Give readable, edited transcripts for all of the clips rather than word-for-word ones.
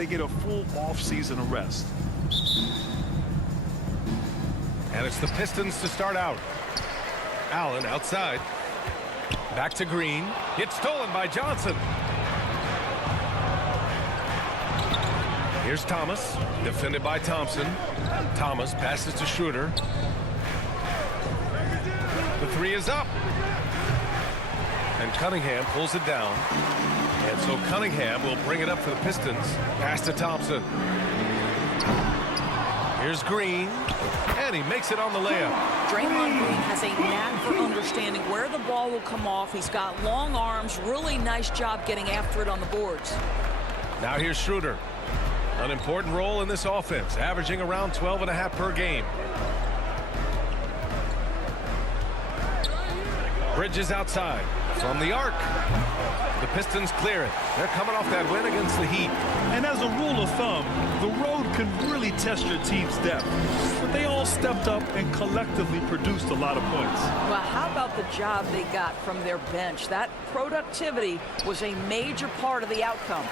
they get a full off-season of rest. And it's the Pistons to start out. Allen outside. Back to Green. It's stolen by Johnson. Here's Thomas, defended by Thompson. Thomas passes to Schroeder. The three is up. And Cunningham pulls it down. And so Cunningham will bring it up for the Pistons. Pass to Thompson. Here's Green. And he makes it on the layup. Draymond Green has a knack for understanding where the ball will come off. He's got long arms. Really nice job getting after it on the boards. Now here's Schroeder. An important role in this offense, averaging around 12.5 per game. Bridges outside from the arc. The Pistons clear it. They're coming off that win against the Heat. And as a rule of thumb, the road can really test your team's depth. But they all stepped up and collectively produced a lot of points. Well, how about the job they got from their bench? That productivity was a major part of the outcome.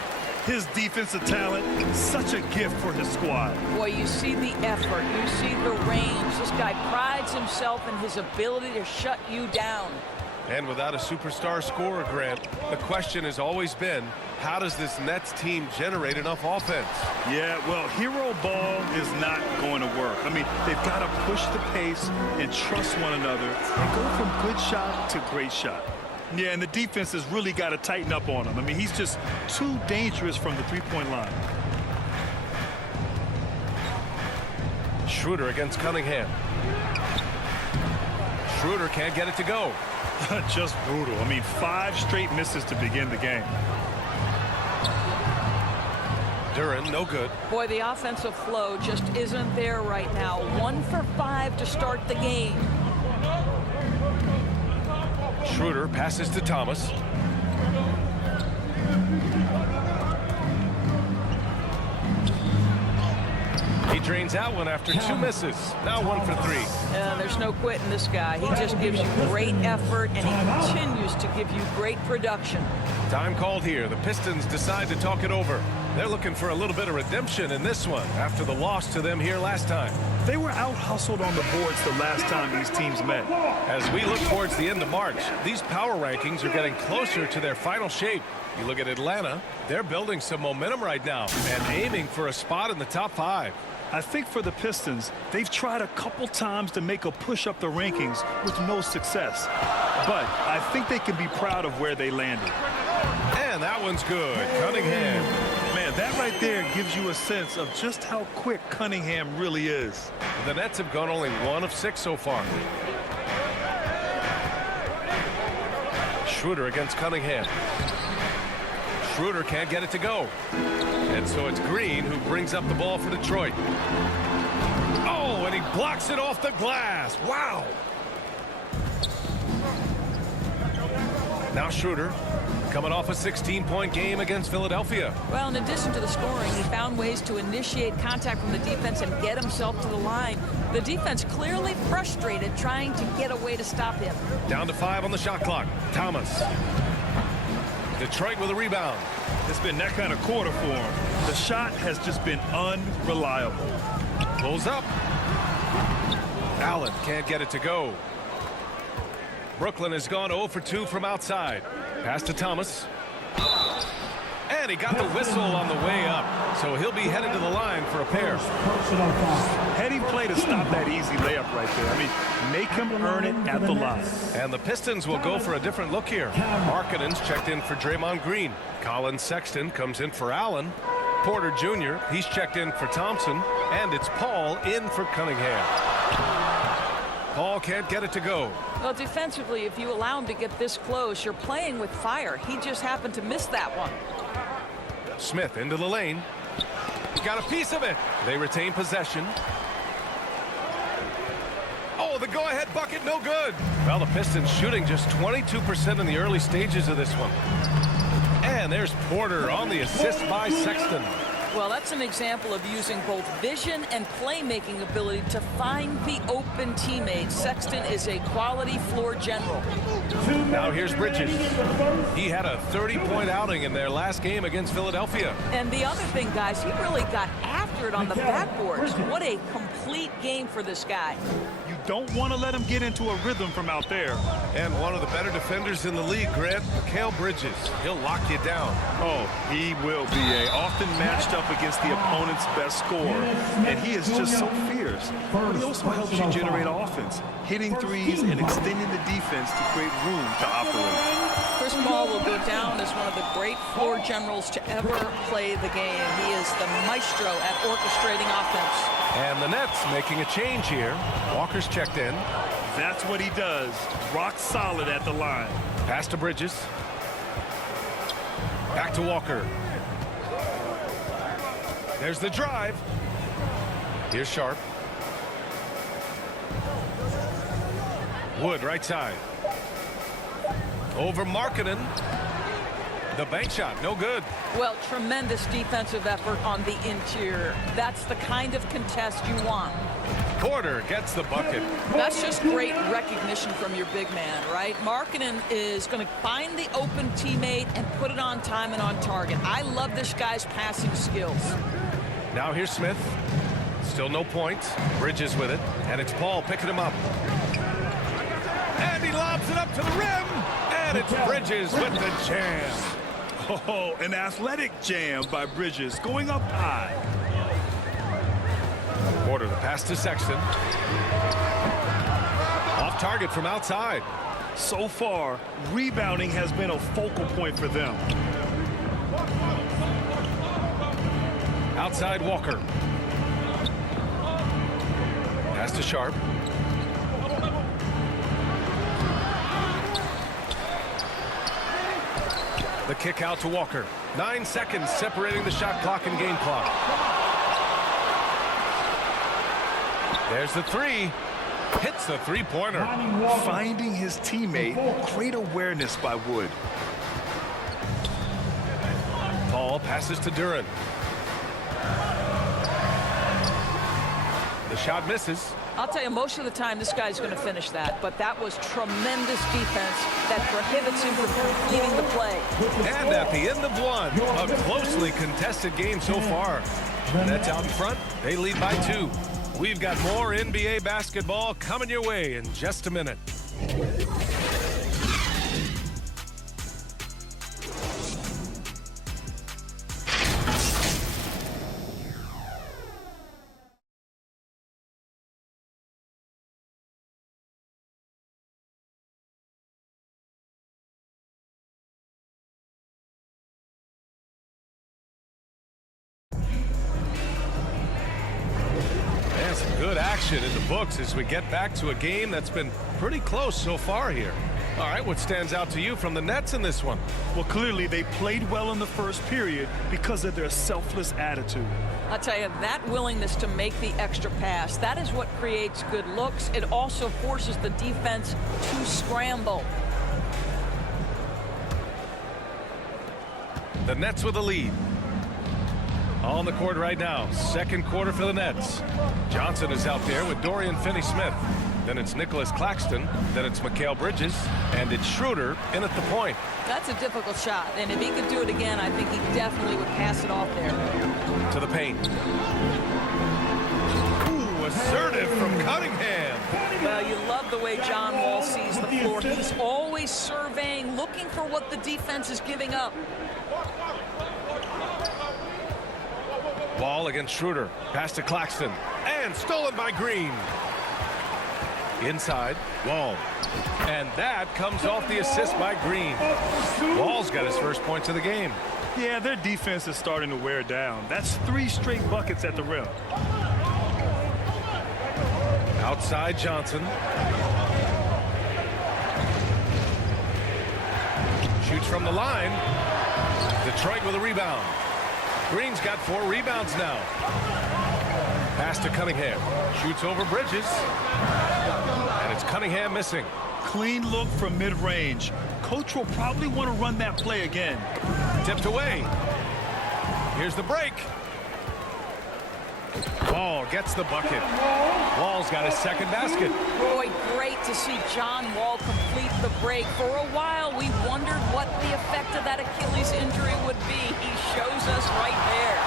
His defensive talent, such a gift for his squad. Boy, you see the effort. You see the range. This guy prides himself in his ability to shut you down. And without a superstar scorer, Grant, the question has always been, how does this Nets team generate enough offense? Yeah, well, hero ball is not going to work. I mean, they've got to push the pace and trust one another and go from good shot to great shot. Yeah, and the defense has really got to tighten up on him. I mean, he's just too dangerous from the three-point line. Schroeder against Cunningham. Schroeder can't get it to go. Just brutal. I mean, 5 straight misses to begin the game. Duren, no good. Boy, the offensive flow just isn't there right now. 1 for 5 to start the game. Schroeder passes to Thomas. He drains out one after 2 misses. Now 1 for 3. There's no quitting this guy. He just gives you great effort, and he continues to give you great production. Time called here. The Pistons decide to talk it over. They're looking for a little bit of redemption in this one after the loss to them here last time. They were out-hustled on the boards the last time these teams met. As we look towards the end of March, these power rankings are getting closer to their final shape. You look at Atlanta, they're building some momentum right now and aiming for a spot in the top 5. I think for the Pistons, they've tried a couple times to make a push up the rankings with no success. But I think they can be proud of where they landed. And that one's good. Cunningham. Man, that right there gives you a sense of just how quick Cunningham really is. The Nets have gone only 1 of 6 so far. Schroeder against Cunningham. Schroeder can't get it to go. And so it's Green who brings up the ball for Detroit. Oh, and he blocks it off the glass. Wow. Now Schroeder coming off a 16-point game against Philadelphia. Well, in addition to the scoring, he found ways to initiate contact from the defense and get himself to the line. The defense clearly frustrated trying to get a way to stop him. Down to 5 on the shot clock. Thomas. Detroit with a rebound. It's been that kind of quarter for him. The shot has just been unreliable. Pulls up. Allen can't get it to go. Brooklyn has gone 0 for 2 from outside. Pass to Thomas. And he got the whistle on the way up. So he'll be headed to the line for a pair. Heading play to stop that easy layup right there. I mean, make him earn it at the line. And the Pistons will go for a different look here. Markkanen's checked in for Draymond Green. Colin Sexton comes in for Allen. Porter Jr., he's checked in for Thompson. And it's Paul in for Cunningham. Paul can't get it to go. Well, defensively, if you allow him to get this close, you're playing with fire. He just happened to miss that one. Smith into the lane. He got a piece of it. They retain possession. Oh, the go-ahead bucket, no good. Well, the Pistons shooting just 22% in the early stages of this one. And there's Porter on the assist by Sexton. Well, that's an example of using both vision and playmaking ability to find the open teammates. Sexton is a quality floor general. Now here's Bridges. He had a 30-point outing in their last game against Philadelphia. And the other thing, guys, he really got after it on the backboards. What a complete game for this guy. You don't want to let him get into a rhythm from out there. And one of the better defenders in the league, Grant, Mikal Bridges. He'll lock you down. Oh, he will be often matched up against the opponent's best scorer. And he is just so fierce. But he also helps you generate offense, hitting threes and extending the defense to create room to operate. Chris Paul will go down as one of the great floor generals to ever play the game. He is the maestro at orchestrating offense. And the Nets making a change here. Walker's checked in. That's what he does. Rock solid at the line. Pass to Bridges. Back to Walker. There's the drive. Here's Sharp. Wood right side. Over Markkanen. The bank shot, no good. Well, tremendous defensive effort on the interior. That's the kind of contest you want. Porter gets the bucket. That's just great recognition from your big man, right? Markkanen is going to find the open teammate and put it on time and on target. I love this guy's passing skills. Now here's Smith. Still no points. Bridges with it. And it's Paul picking him up. And he lobs it up to the rim. And it's Bridges with the jam. Oh, an athletic jam by Bridges going up high. Porter, the pass to Sexton. Off target from outside. So far, rebounding has been a focal point for them. Outside Walker. Pass to Sharp. The kick out to Walker. 9 seconds separating the shot clock and game clock. There's the three. Hits the three-pointer. Finding his teammate. Great awareness by Wood. Paul passes to Duran. The shot misses. I'll tell you, most of the time this guy's going to finish that, but that was tremendous defense that prohibits him from completing the play. And at the end of one, a closely contested game so far. Nets out in front. They lead by 2. We've got more NBA basketball coming your way in just a minute. Good action in the books as we get back to a game that's been pretty close so far here. All right, what stands out to you from the Nets in this one? Well, clearly they played well in the first period because of their selfless attitude. I'll tell you, that willingness to make the extra pass, that is what creates good looks. It also forces the defense to scramble. The Nets with the lead. On the court right now, second quarter for the Nets. Johnson is out there with Dorian Finney-Smith. Then it's Nicholas Claxton. Then it's Mikal Bridges. And it's Schroeder in at the point. That's a difficult shot. And if he could do it again, I think he definitely would pass it off there. To the paint. Ooh, assertive from Cunningham. Well, you love the way John Wall sees the floor. He's always surveying, looking for what the defense is giving up. Wall against Schroeder. Pass to Claxton. And stolen by Green. Inside, Wall. And that comes off the assist by Green. Wall's got his first points of the game. Yeah, their defense is starting to wear down. That's 3 straight buckets at the rim. Outside Johnson. Shoots from the line. Detroit with a rebound. Green's got 4 rebounds now. Pass to Cunningham. Shoots over Bridges. And it's Cunningham missing. Clean look from mid-range. Coach will probably want to run that play again. Tipped away. Here's the break. Wall gets the bucket. Wall's got his second basket. Boy, great to see John Wall complete the break. For a while, we wondered what the effect of that Achilles injury would be. He shows us right there.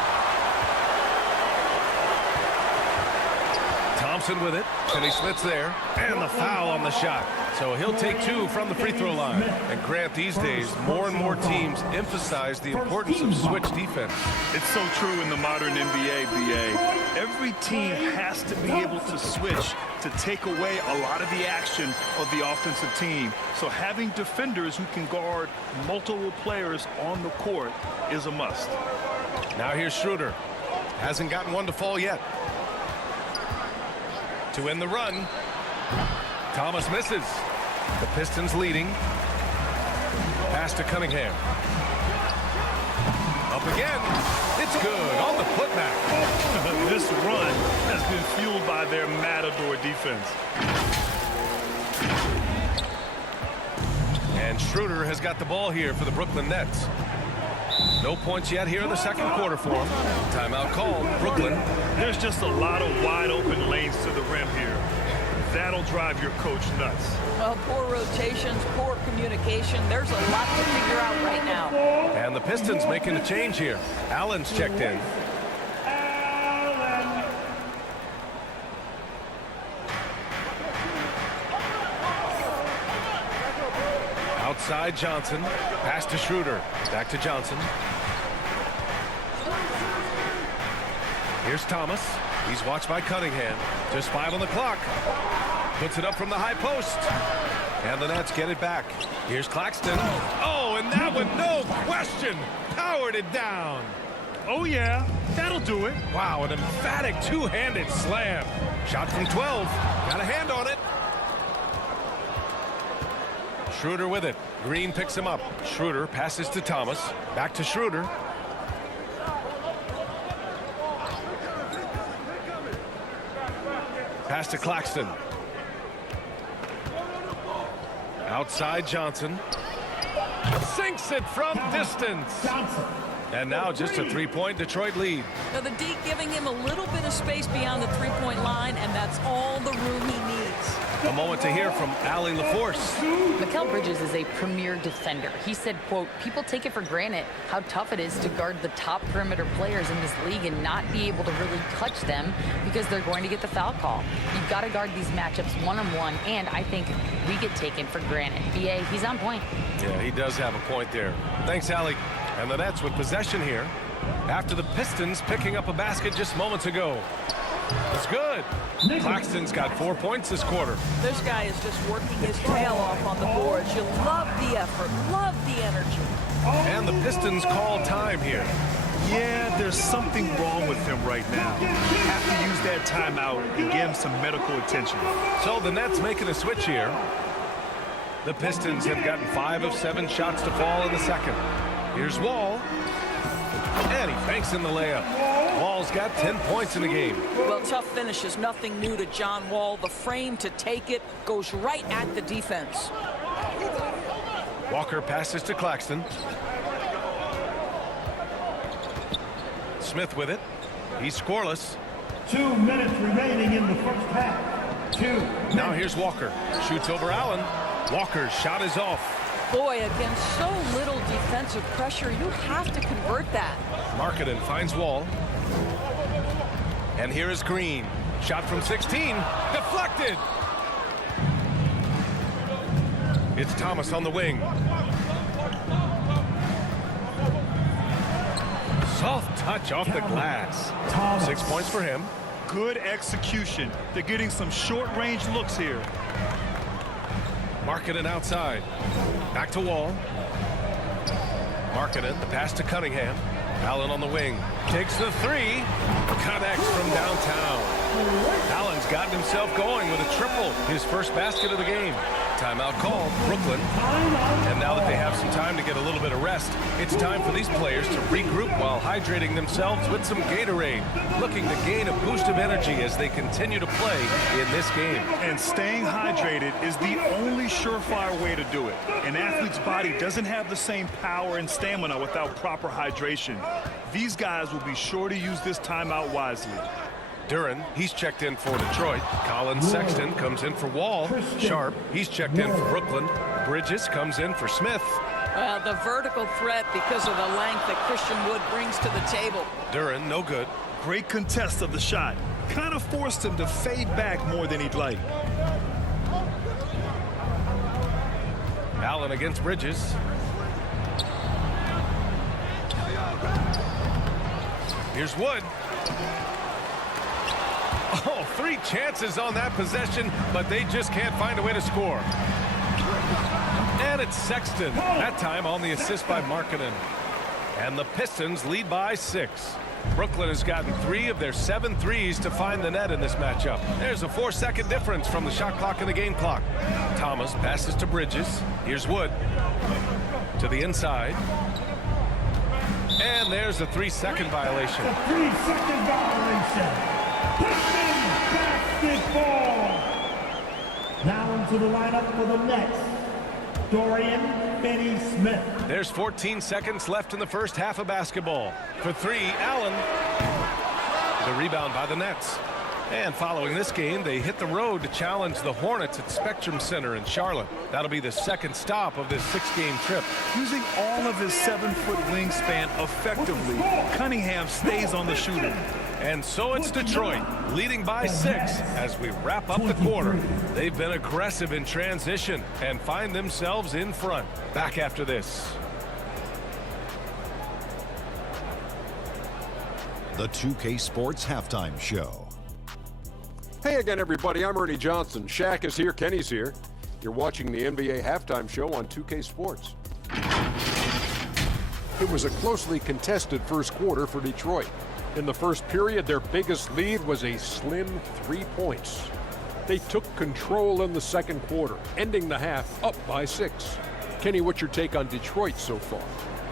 Thompson with it. Finney-Smith's there. And the foul on the shot. So he'll take two from the free throw line. And Grant, these days, more and more teams emphasize the importance of switch defense. It's so true in the modern NBA, BA. Every team has to be able to switch to take away a lot of the action of the offensive team. So having defenders who can guard multiple players on the court is a must. Now here's Schroeder. Hasn't gotten one to fall yet. To end the run. Thomas misses. The Pistons leading. Pass to Cunningham. Up again. It's good on the putback. This run has been fueled by their Matador defense. And Schroeder has got the ball here for the Brooklyn Nets. No points yet here in the second quarter for him. Timeout called. Brooklyn. There's just a lot of wide open lanes to the rim here. That'll drive your coach nuts. Well, poor rotations, poor communication. There's a lot to figure out right now. And the Pistons making a change here. Allen's checked in. Outside Johnson. Pass to Schroeder. Back to Johnson. Here's Thomas. He's watched by Cunningham. Just 5 on the clock. Puts it up from the high post. And the Nets get it back. Here's Claxton. Oh, and that one, no question, powered it down. Oh, yeah, that'll do it. Wow, an emphatic two-handed slam. Shot from 12. Got a hand on it. Schroeder with it. Green picks him up. Schroeder passes to Thomas. Back to Schroeder. Pass to Claxton. Outside Johnson. Sinks it from distance. And now just a three-point Detroit lead. Now the D giving him a little bit of space beyond the three-point line, and that's all the room he needs. A moment to hear from Allie LaForce. Mikal Bridges is a premier defender. He said, quote, people take it for granted how tough it is to guard the top perimeter players in this league and not be able to really touch them because they're going to get the foul call. You've got to guard these matchups one-on-one, and I think we get taken for granted. BA, he's on point. Yeah, he does have a point there. Thanks, Allie. And the Nets with possession here after the Pistons picking up a basket just moments ago. It's good. Claxton's got 4 points this quarter. This guy is just working his tail off on the boards. You love the effort, love the energy. And the Pistons call time here. Yeah, there's something wrong with him right now. You have to use that timeout and give him some medical attention. So the Nets making a switch here. The Pistons have gotten 5 of 7 shots to fall in the second. Here's Wall. And he fakes in the layup. Wall's got 10 points in the game. Well, tough finish is nothing new to John Wall. The frame to take it goes right at the defense. Walker passes to Claxton. Smith with it. He's scoreless. 2 minutes remaining in the first half. 2 minutes. Now here's Walker. Shoots over Allen. Walker's shot is off. Boy, against so little defensive pressure, you have to convert that. Markkanen finds Wall. And here is Green. Shot from 16. Deflected. It's Thomas on the wing. Soft touch off the glass. 6 points for him. Good execution. They're getting some short-range looks here. Markkanen outside. Back to Wall. Markkanen, the pass to Cunningham. Allen on the wing. Takes the three. Connects from downtown. Allen's gotten himself going with a triple. His first basket of the game. Timeout called. Brooklyn. And now that they have some time to get a little bit of rest, it's time for these players to regroup while hydrating themselves with some Gatorade. Looking to gain a boost of energy as they continue to play in this game. And staying hydrated is the only surefire way to do it. An athlete's body doesn't have the same power and stamina without proper hydration. These guys will be sure to use this timeout wisely. Duran, he's checked in for Detroit. Colin Sexton comes in for Wall. Sharp, he's checked in for Brooklyn. Bridges comes in for Smith. Well, the vertical threat because of the length that Christian Wood brings to the table. Duran, no good. Great contest of the shot. Kind of forced him to fade back more than he'd like. Allen against Bridges. Here's Wood. Oh, 3 chances on that possession, but they just can't find a way to score. And it's Sexton, that time on the assist by Markkanen. And the Pistons lead by 6. Brooklyn has gotten 3 of their 7 threes to find the net in this matchup. There's a 4-second difference from the shot clock and the game clock. Thomas passes to Bridges. Here's Wood. To the inside. And there's a 3-second violation. A 3-second violation. Pistons basketball. Down to the lineup for the Nets. Dorian Finney-Smith. There's 14 seconds left in the first half of basketball. For 3, Allen. The rebound by the Nets. And following this game, they hit the road to challenge the Hornets at Spectrum Center in Charlotte. That'll be the second stop of this 6-game trip. Using all of his 7-foot wingspan effectively, Cunningham stays on the shooter. And so it's Detroit, leading by 6 as we wrap up the quarter. They've been aggressive in transition and find themselves in front. Back after this. The 2K Sports Halftime Show. Hey again, everybody. I'm Ernie Johnson. Shaq is here. Kenny's here. You're watching the NBA Halftime Show on 2K Sports. It was a closely contested first quarter for Detroit. In the first period, their biggest lead was a slim 3 points. They took control in the second quarter, ending the half up by 6. Kenny, what's your take on Detroit so far?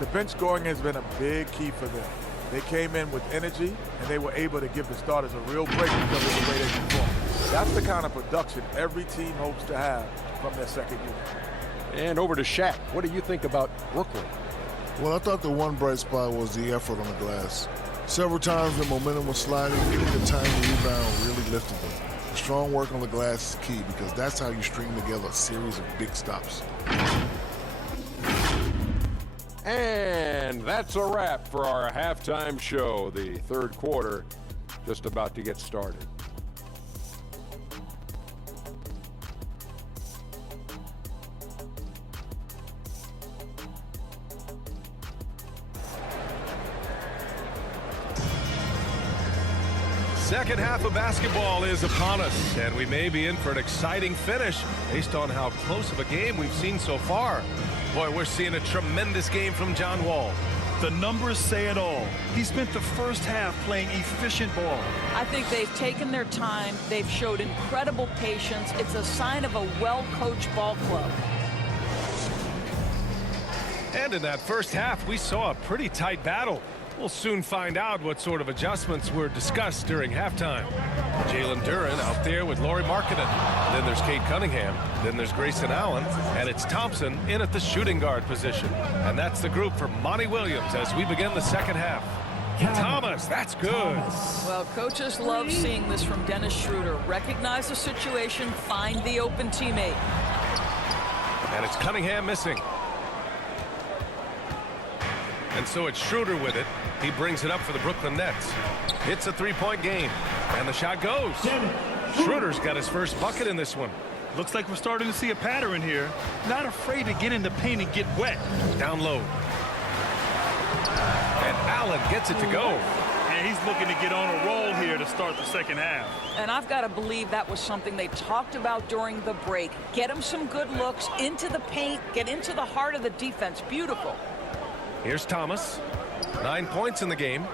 The bench scoring has been a big key for them. They came in with energy, and they were able to give the starters a real break because of the way they performed. That's the kind of production every team hopes to have from their second unit. And over to Shaq. What do you think about Brooklyn? Well, I thought the one bright spot was the effort on the glass. Several times the momentum was sliding, getting the timely rebound really lifted them. The strong work on the glass is key because that's how you string together a series of big stops. And that's a wrap for our halftime show. The third quarter just about to get started. Second half of basketball is upon us, and we may be in for an exciting finish based on how close of a game we've seen so far. Boy, we're seeing a tremendous game from John Wall. The numbers say it all. He spent the first half playing efficient ball. I think they've taken their time. They've showed incredible patience. It's a sign of a well-coached ball club. And in that first half, we saw a pretty tight battle. We'll soon find out what sort of adjustments were discussed during halftime. Jalen Duran out there with Lauri Markkanen. Then there's Cade Cunningham. Then there's Grayson Allen. And it's Thompson in at the shooting guard position. And that's the group for Monty Williams as we begin the second half. Thomas, that's good. Well, coaches love seeing this from Dennis Schroeder. Recognize the situation, find the open teammate. And it's Cunningham missing. And so it's Schroeder with it. He brings it up for the Brooklyn Nets. It's a 3-point game. And the shot goes. Schroeder's got his first bucket in this one. Looks like we're starting to see a pattern here. Not afraid to get in the paint and get wet. Down low. And Allen gets it to go. And he's looking to get on a roll here to start the second half. And I've got to believe that was something they talked about during the break. Get him some good looks into the paint, get into the heart of the defense. Beautiful. Here's Thomas. 9 points in the game.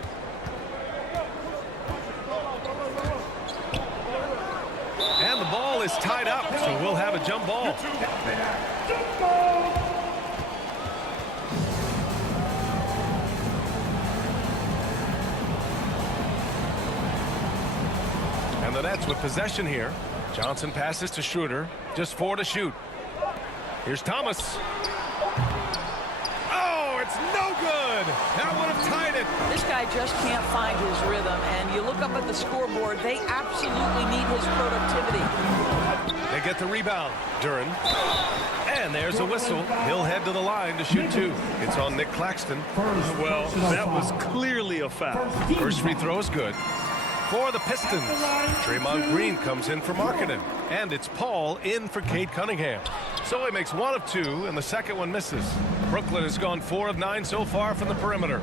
And the ball is tied up, so we'll have a jump ball. And the Nets with possession here. Johnson passes to Schroeder. Just 4 to shoot. Here's Thomas. It's no good. That would have tied it. This guy just can't find his rhythm, and you look up at the scoreboard. They absolutely need his productivity. They get the rebound. Duren. And there's a whistle. He'll head to the line to shoot 2. It's on Nick Claxton. Well, that was clearly a foul. First free throw is good. For the Pistons, Draymond Green comes in for Markkanen. And it's Paul in for Cade Cunningham. So he makes 1 of 2, and the second one misses. Brooklyn has gone 4 of 9 so far from the perimeter.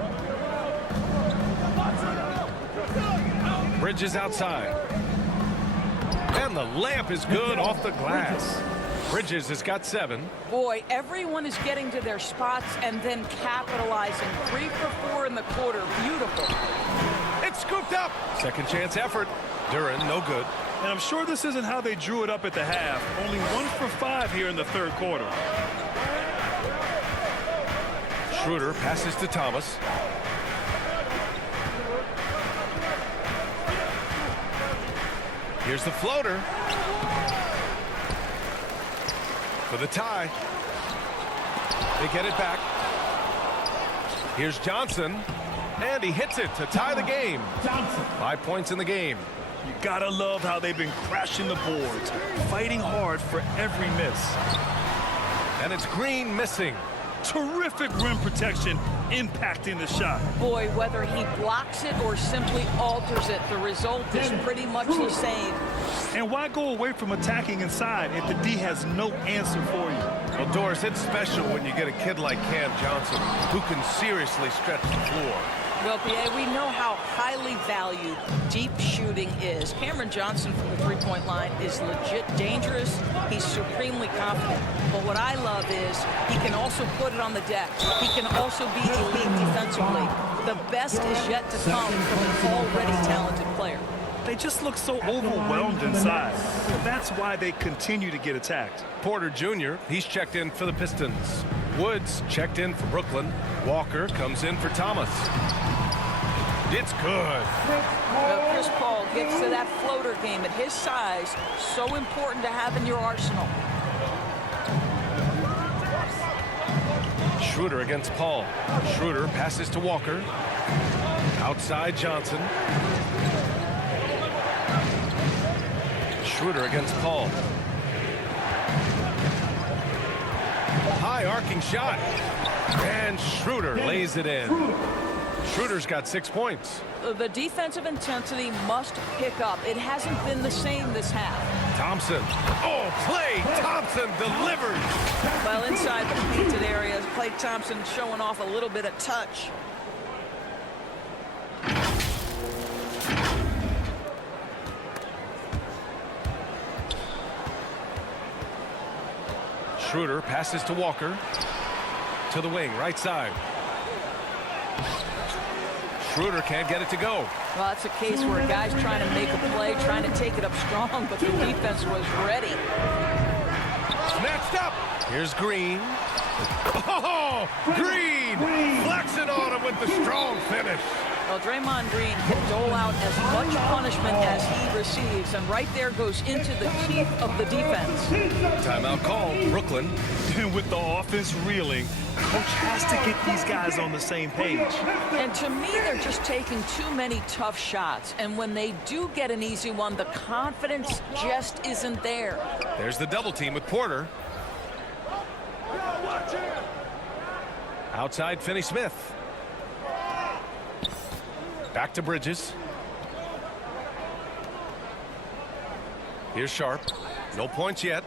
Bridges outside. And the layup is good off the glass. Bridges has got 7. Boy, everyone is getting to their spots and then capitalizing. 3 for 4 in the quarter. Beautiful. It's scooped up. Second chance effort. Duren, no good. And I'm sure this isn't how they drew it up at the half. Only 1 for 5 here in the third quarter. Schroeder passes to Thomas. Here's the floater. For the tie. They get it back. Here's Johnson. And he hits it to tie the game. 5 points in the game. You gotta love how they've been crashing the boards, fighting hard for every miss. And it's Green missing. Terrific rim protection impacting the shot. Boy, whether he blocks it or simply alters it, the result is pretty much the same. And why go away from attacking inside if the D has no answer for you? Well, Doris, it's special when you get a kid like Cam Johnson who can seriously stretch the floor. Well, Pierre, we know how highly valued deep shooting is. Cameron Johnson from the three-point line is legit dangerous. He's supremely confident. But what I love is he can also put it on the deck. He can also be elite defensively. The best is yet to come from an already talented player. They just look so overwhelmed inside. That's why they continue to get attacked. Porter Jr., he's checked in for the Pistons. Woods checked in for Brooklyn. Walker comes in for Thomas. It's good. Well, Chris Paul gets to that floater game at his size. So important to have in your arsenal. Schroeder against Paul. Schroeder passes to Walker. Outside Johnson. Schroeder against Paul. High arcing shot. And Schroeder lays it in. Schroeder's got 6 points. The defensive intensity must pick up. It hasn't been the same this half. Thompson. Oh, Klay Thompson delivers. Well, inside the painted areas, Klay Thompson showing off a little bit of touch. Schroeder passes to Walker. To the wing, right side. Schroeder can't get it to go. Well, that's a case where a guy's trying to make a play, trying to take it up strong, but the defense was ready. Snatched up. Here's Green. Oh, Green flexing on him with the strong finish. Well, Draymond Green can dole out as much punishment as he receives, and right there goes into the teeth of the defense. Timeout call, Brooklyn. And with the offense reeling, coach has to get these guys on the same page. And to me, they're just taking too many tough shots. And when they do get an easy one, the confidence just isn't there. There's the double team with Porter. Outside Finney-Smith. Back to Bridges. Here's Sharp. No points yet.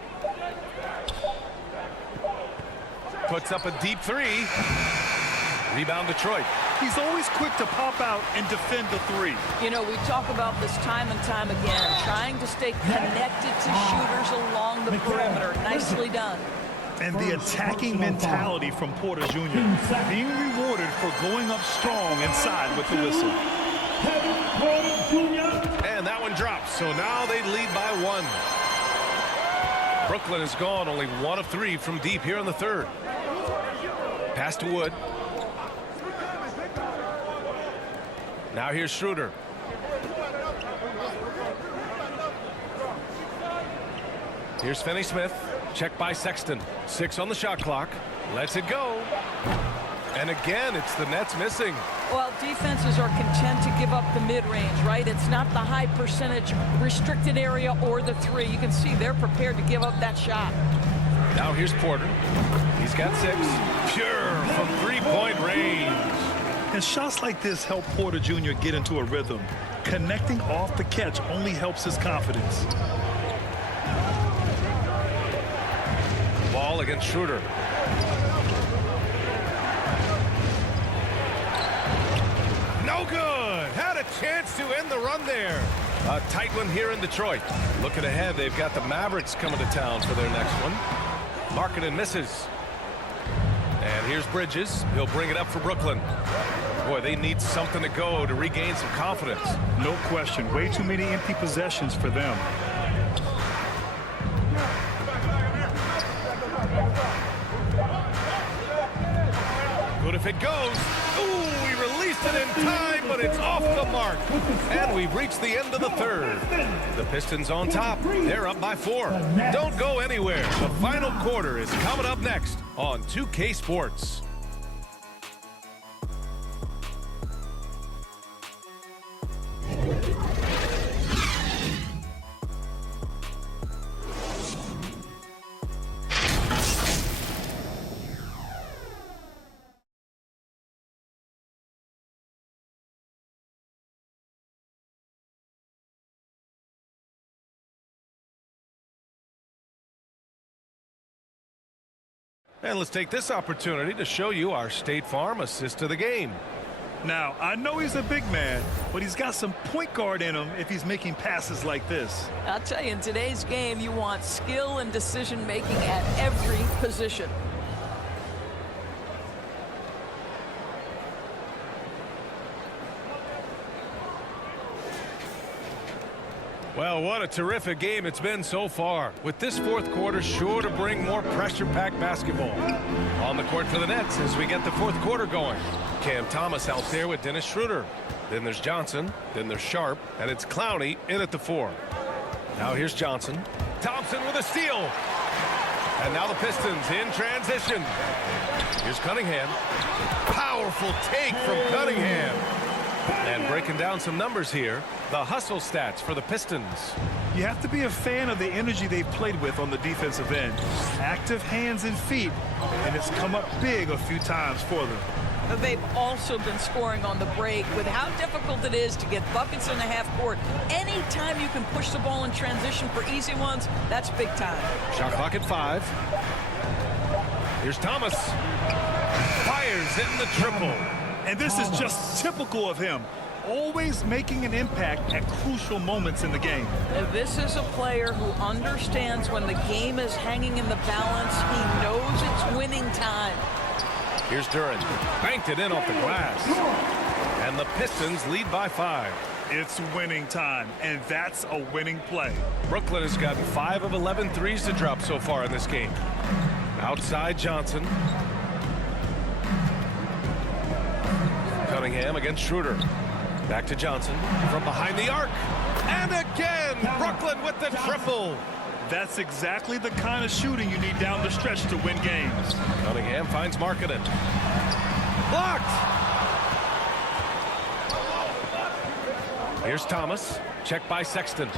Puts up a deep 3. Rebound Detroit. He's always quick to pop out and defend the 3. You know, we talk about this time and time again, trying to stay connected to shooters along the perimeter. Nicely done. And the attacking mentality from Porter Jr. being rewarded for going up strong inside with the whistle. And that one drops, so now they lead by 1. Brooklyn has gone only 1 of 3 from deep here in the third. Pass to Wood. Now here's Schroeder. Here's Finney-Smith. Checked by Sexton. 6 on the shot clock. Lets it go. And again, it's the Nets missing. Well, defenses are content to give up the mid-range, right? It's not the high percentage restricted area or the three. You can see they're prepared to give up that shot. Now here's Porter. He's got 6. Pure from three-point range. And shots like this help Porter Jr. get into a rhythm. Connecting off the catch only helps his confidence. Ball against Schroeder. No good. Had a chance to end the run there. A tight one here in Detroit. Looking ahead, they've got the Mavericks coming to town for their next one. Markkanen misses. And here's Bridges. He'll bring it up for Brooklyn. Boy, they need something to go to regain some confidence. No question. Way too many empty possessions for them. Good if it goes. Ooh, he released it in time, but it's off the mark. And we've reached the end of the third. The Pistons on top. They're up by 4. Don't go anywhere. The final quarter is coming up next on 2K Sports. And let's take this opportunity to show you our State Farm assist of the game. Now, I know he's a big man, but he's got some point guard in him if he's making passes like this. I'll tell you, in today's game, you want skill and decision-making at every position. Well, what a terrific game it's been so far, with this fourth quarter sure to bring more pressure-packed basketball. On the court for the Nets as we get the fourth quarter going. Cam Thomas out there with Dennis Schroeder. Then there's Johnson, then there's Sharp, and it's Clowney in at the 4. Now here's Johnson. Thompson with a steal. And now the Pistons in transition. Here's Cunningham. Powerful take from Cunningham. And breaking down some numbers here, the hustle stats for the Pistons. You have to be a fan of the energy they've played with on the defensive end. Active hands and feet, and it's come up big a few times for them. They've also been scoring on the break with how difficult it is to get buckets in the half court. Anytime you can push the ball in transition for easy ones, that's big time. Shot clock at 5. Here's Thomas. Fires in the triple. And this is just typical of him. Always making an impact at crucial moments in the game. This is a player who understands when the game is hanging in the balance. He knows it's winning time. Here's Duran. Banked it in off the glass. And the Pistons lead by 5. It's winning time, and that's a winning play. Brooklyn has gotten 5 of 11 threes to drop so far in this game. Outside Johnson. Cunningham against Schroeder. Back to Johnson from behind the arc. And again, Brooklyn with the triple. That's exactly the kind of shooting you need down the stretch to win games. Cunningham finds Markkanen. Blocked. Here's Thomas. Checked by Sexton.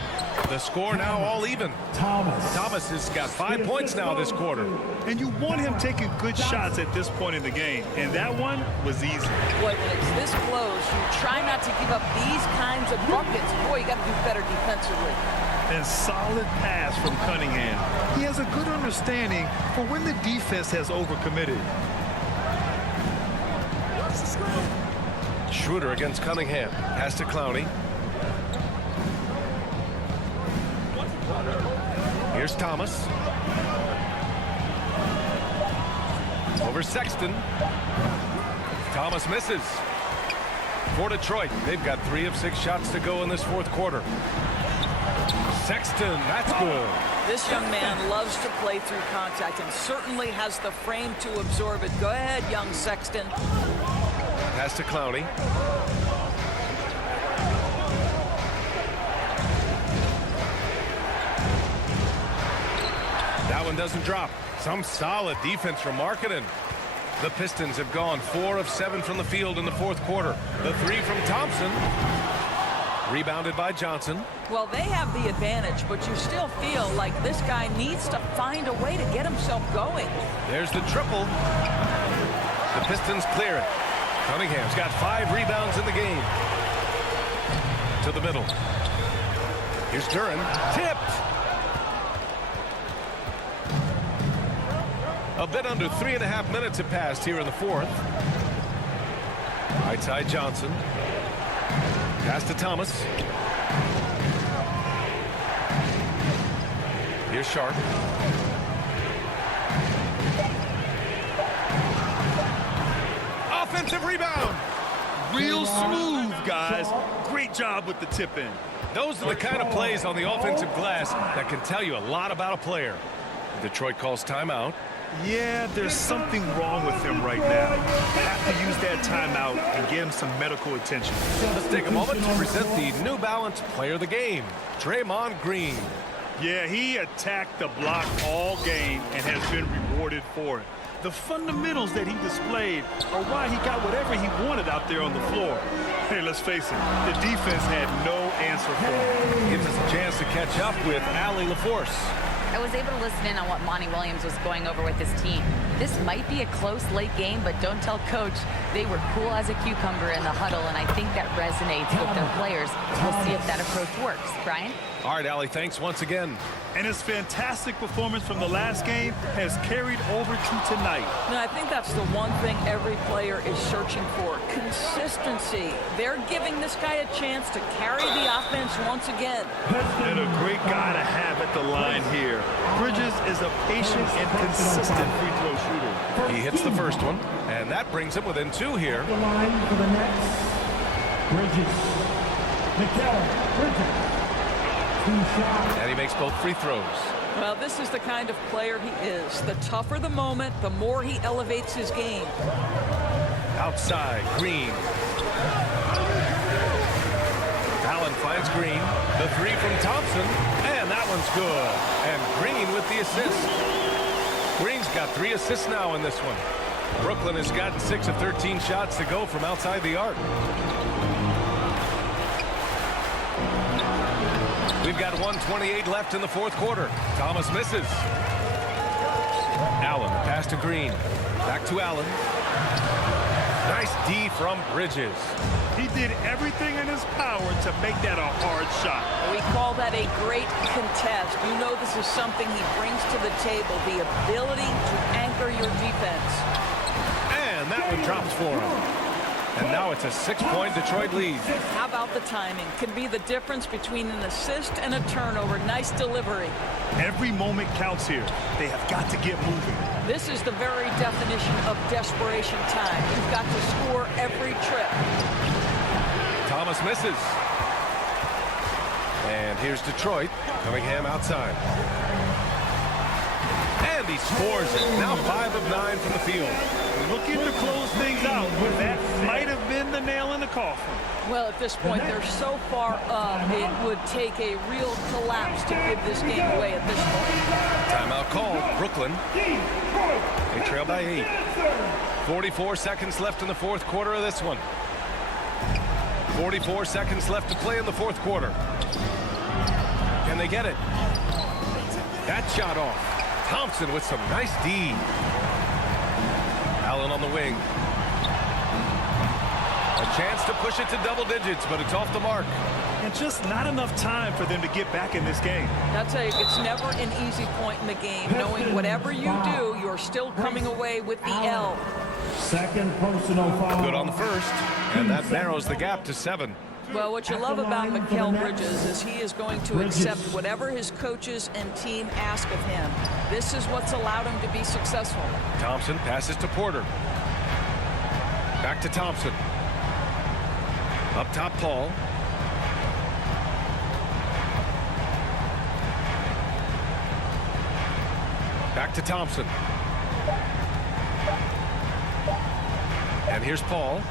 The score now all even. Thomas has got 5 points now this quarter. And you want him taking good shots at this point in the game. And that one was easy. Boy, when it's this close, you try not to give up these kinds of buckets. Boy, you got to do better defensively. And solid pass from Cunningham. He has a good understanding for when the defense has overcommitted. Schroeder against Cunningham. Pass to Clowney. Here's Thomas. Over Sexton. Thomas misses. For Detroit, they've got 3 of 6 shots to go in this fourth quarter. Sexton, that's good. This young man loves to play through contact and certainly has the frame to absorb it. Go ahead, young Sexton. Pass to Clowney. That one doesn't drop. Some solid defense from Markkanen. The Pistons have gone 4 of 7 from the field in the fourth quarter. The three from Thompson. Rebounded by Johnson. Well, they have the advantage, but you still feel like this guy needs to find a way to get himself going. There's the triple. The Pistons clear it. Cunningham's got 5 rebounds in the game. To the middle. Here's Duran. Tipped. A bit under 3.5 minutes have passed here in the fourth. Right side Johnson. Pass to Thomas. Here's Sharp. Offensive rebound. Real smooth, guys. Great job with the tip in. Those are the kind of plays on the offensive glass that can tell you a lot about a player. Detroit calls timeout. Yeah, there's something wrong with him right now. Have to use that timeout and get him some medical attention. Let's take a moment to present the New Balance Player of the Game, Draymond Green. Yeah, he attacked the block all game and has been rewarded for it. The fundamentals that he displayed are why he got whatever he wanted out there on the floor. Hey, let's face it, the defense had no answer for him. Gives us a chance to catch up with Allie LaForce. I was able to listen in on what Monty Williams was going over with his team. This might be a close late game, but don't tell coach. They were cool as a cucumber in the huddle, and I think that resonates with their players. We'll see if that approach works. Brian? All right, Allie, thanks once again. And his fantastic performance from the last game has carried over to tonight. Now, I think that's the one thing every player is searching for, consistency. They're giving this guy a chance to carry the offense once again. And a great guy to have at the line here. Bridges is a patient and consistent free throw shooter. He hits the first one, and that brings him within 2 here. The line for the next. Bridges. Bridges. And he makes both free throws. Well, this is the kind of player he is. The tougher the moment, the more he elevates his game. Outside, Green. Allen finds Green. The three from Thompson. And that one's good. And Green with the assist. Green's got 3 assists now in this one. Brooklyn has gotten 6 of 13 shots to go from outside the arc. We've got 1:28 left in the fourth quarter. Thomas misses. Allen, pass to Green. Back to Allen. Nice D from Bridges. He did everything in his power to make that a hard shot. We call that a great contest. You know this is something he brings to the table, the ability to anchor your defense. And that one drops for him. And now it's a 6-point Detroit lead. How about the timing? Can be the difference between an assist and a turnover. Nice delivery. Every moment counts here. They have got to get moving. This is the very definition of desperation time. You've got to score every trip. Thomas misses. And here's Detroit. Cunningham outside. And he scores it. Now 5 of 9 from the field. Looking to close things out, but that might have been the nail in the coffin. Well, at this point, they're so far up, it would take a real collapse to give this game away at this point. Timeout called. Brooklyn. They trail by 8. 44 seconds left in the fourth quarter of this one. 44 seconds left to play in the fourth quarter. Can they get it? That shot off. Thompson with some nice D. Allen on the wing. A chance to push it to double digits, but it's off the mark. And just not enough time for them to get back in this game. I'll tell you, it's never an easy point in the game, knowing whatever you do, you're still coming away with the L. Second personal foul. Good on the first, and that narrows the gap to 7. Well, what you love about Mikal Bridges is he is going to accept whatever his coaches and team ask of him. This is what's allowed him to be successful. Thompson passes to Porter. Back to Thompson. Up top, Paul. Back to Thompson. And here's Paul.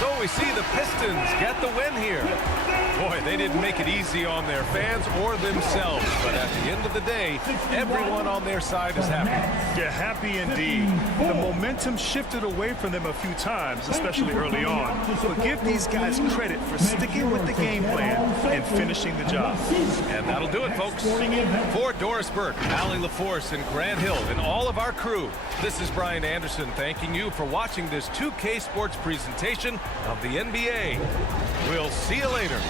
So we see the Pistons get the win here. Boy, they didn't make it easy on their fans or themselves, but at the end of the day, everyone on their side is happy. Yeah, happy indeed. The momentum shifted away from them a few times, especially early on. But give these guys credit for sticking with the game plan and finishing the job. And that'll do it, folks. For Doris Burke, Allie LaForce, and Grant Hill, and all of our crew, this is Brian Anderson thanking you for watching this 2K Sports presentation of the NBA. We'll see you later.